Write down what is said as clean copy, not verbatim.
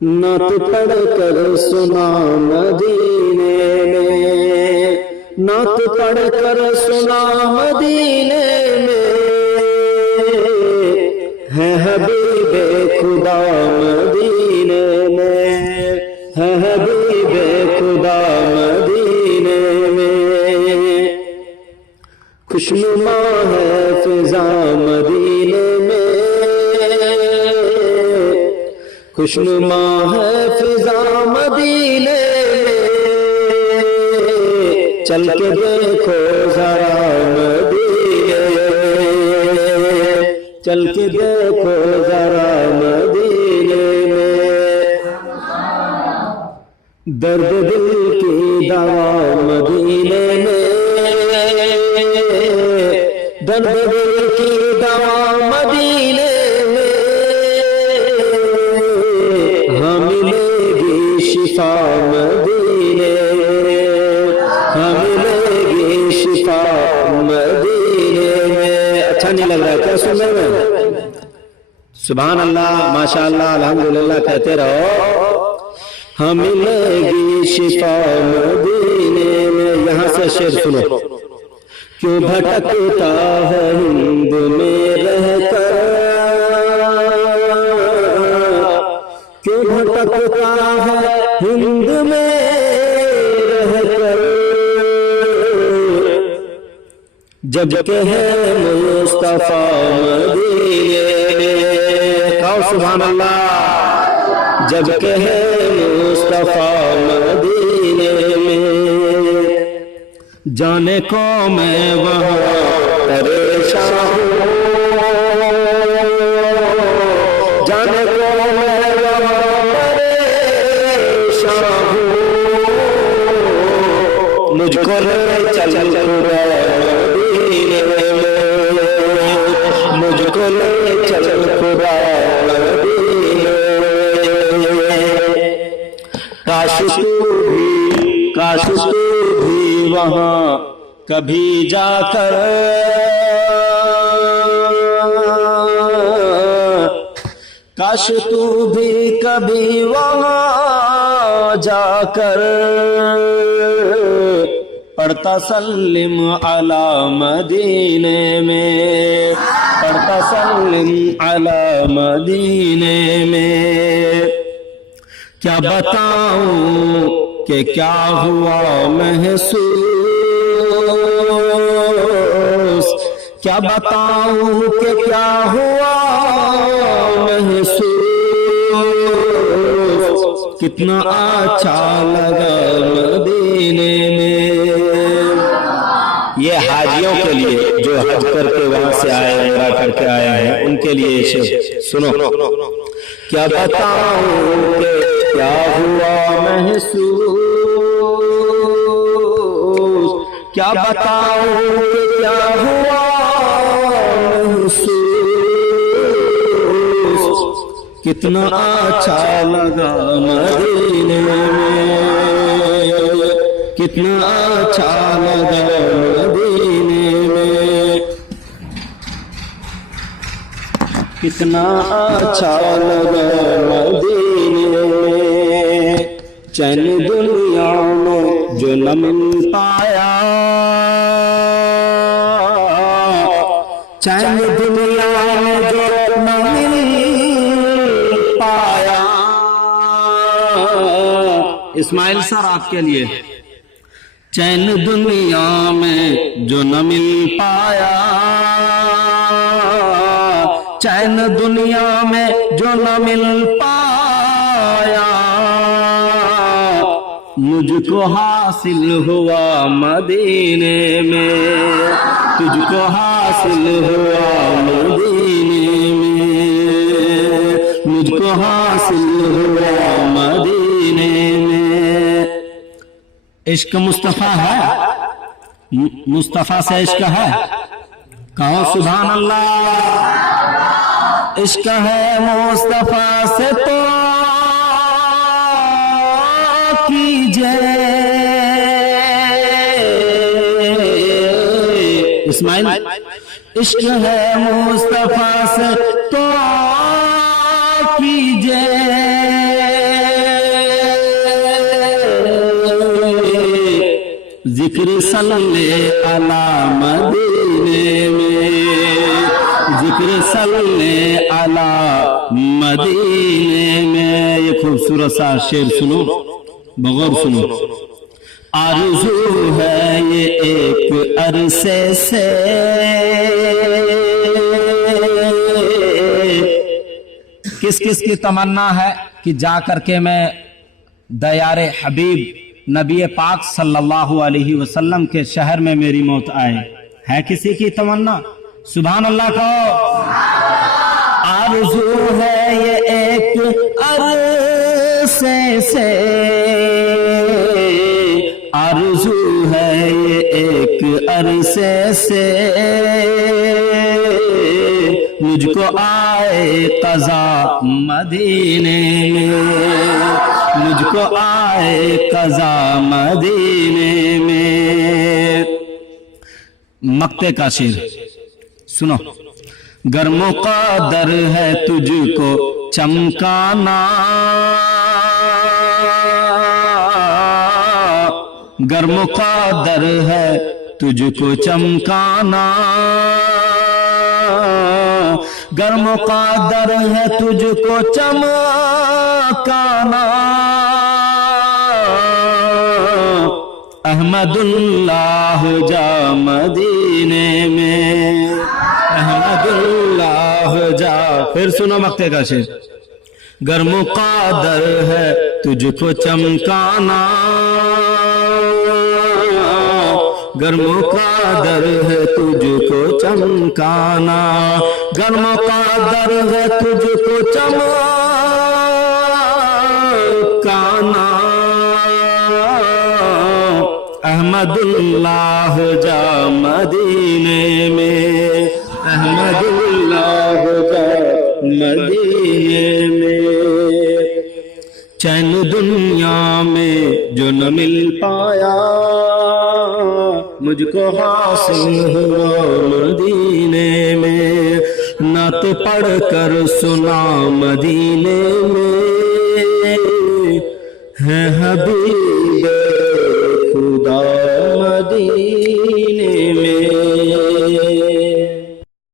नात पढ़ कर सुना मदीने में, नात पढ़ कर सुना मदीने में, है हबीबे खुदा मदीने में, है हबीबे खुदा मदीने में। खुशनुमा है फिजा मदीने में, खुशनुमा है फिजा मदीने में, चल के देखो जरा मदीने में, चल के देखो जरा मदीने में। दर्द दिल की दवा मदीने में, दर्द दिल की दवा मदीने में, हाँ मिलेगी शिफा मदीने में, हाँ मिलेगी शिफा मदीने में। अच्छा नहीं लग रहा है क्या सुनने में? सुभान अल्लाह, माशाअल्लाह, अल्हम्दुलिल्लाह कहते रहो। हाँ मिलेगी शिफा मदीने में। यहाँ से शेर सुनो। क्यों भटकता है हिंद में रहकर, क्यों भटकता है हिंद में रहकर, जब के है मुस्तफा मदीने में। कहो सुभान अल्लाह। जब के है मुस्तफा मदीने में, जाने को मैं वहाँ परेशान हूँ, जाने को मैं वहाँ परेशान हूँ, मुझको ले चल खुदा मदीने में, मुझको ले चल खुदा मदीने में। काश तू भी वहाँ कभी जाकर, काश तू भी कभी वहाँ जाकर, पढ़ता सल्लिम अला मदीने में, पढ़ता सल्लिम अला मदीने में। क्या बताऊं कि क्या हुआ महसूस, क्या बताऊं कि क्या हुआ महसूस, कितना अच्छा लगा मदीने में। ये हाजियों के लिए जो हज करके वहां से आए, उम्रा करके आए हैं, उनके लिए सुनो। क्या बताऊं कि क्या हुआ महसूस, क्या बताऊं कि क्या हुआ महसूस, कितना अच्छा लगा मदीने में, कितना अच्छा लगा मदीने में, कितना अच्छा लगा मदीने में। चैन दुनिया में जो न मिल पाया, चैन दुनिया में जो न मिल पाया। इस्माइल सर आपके लिए। चैन दुनिया में जो न मिल पाया, चैन दुनिया में जो न मिल पाया, मुझको हासिल हुआ मदीने में, तुझको हासिल हुआ मदीने में, मुझको हासिल हुआ मदीने में। इश्क मुस्तफा है, मुस्तफा से इश्क है। कहो सुभान अल्लाह। इश्क है मुस्तफा से तो कीजिए। इस्माइल, इश्क है मुस्तफा से तो कीजिए, सल्ले अला मदीने में, जिक्र सल्ले अला मदीने में। ये खूबसूरत सा शेर सुनो, बगौर सुनो। आरज़ू है ये एक अरसे से, किस किस की तमन्ना है कि जा करके मैं दयारे हबीब नबी पाक सल्लल्लाहु अलैहि वसल्लम के शहर में मेरी मौत आए? है किसी की तमन्ना? सुभान अल्लाह कहो। आरज़ू है ये एक अरसे से, आरज़ू है ये एक अरसे से, मुझको आए क़ज़ा मदीने में, मुझको आए क़ज़ा मदीने में। मक्ते का शेर सुनो। गर्मों का दर है तुझको चमकाना, गर्मों का दर है तुझको चमकाना, गर्मों का दर है तुझको चमकाना। अहमदुल्लाह जा मदीने में, अहमदुल्लाह जा। फिर सुनो मक्ते का शेर। गर्मों का दर है तुझको चमकाना, गर्मों का दर है तुझको चमकाना, गर्मों का दर है तुझको चमकाना। अहमदुल्लाह जा मदीने में, अहमदुल्लाह जा मदीने में। चैन दुनिया में जो न मिल पाया, मुझको हासिल हुआ मदीने में। नात पढ़ कर सुना मदीने में, है हबीब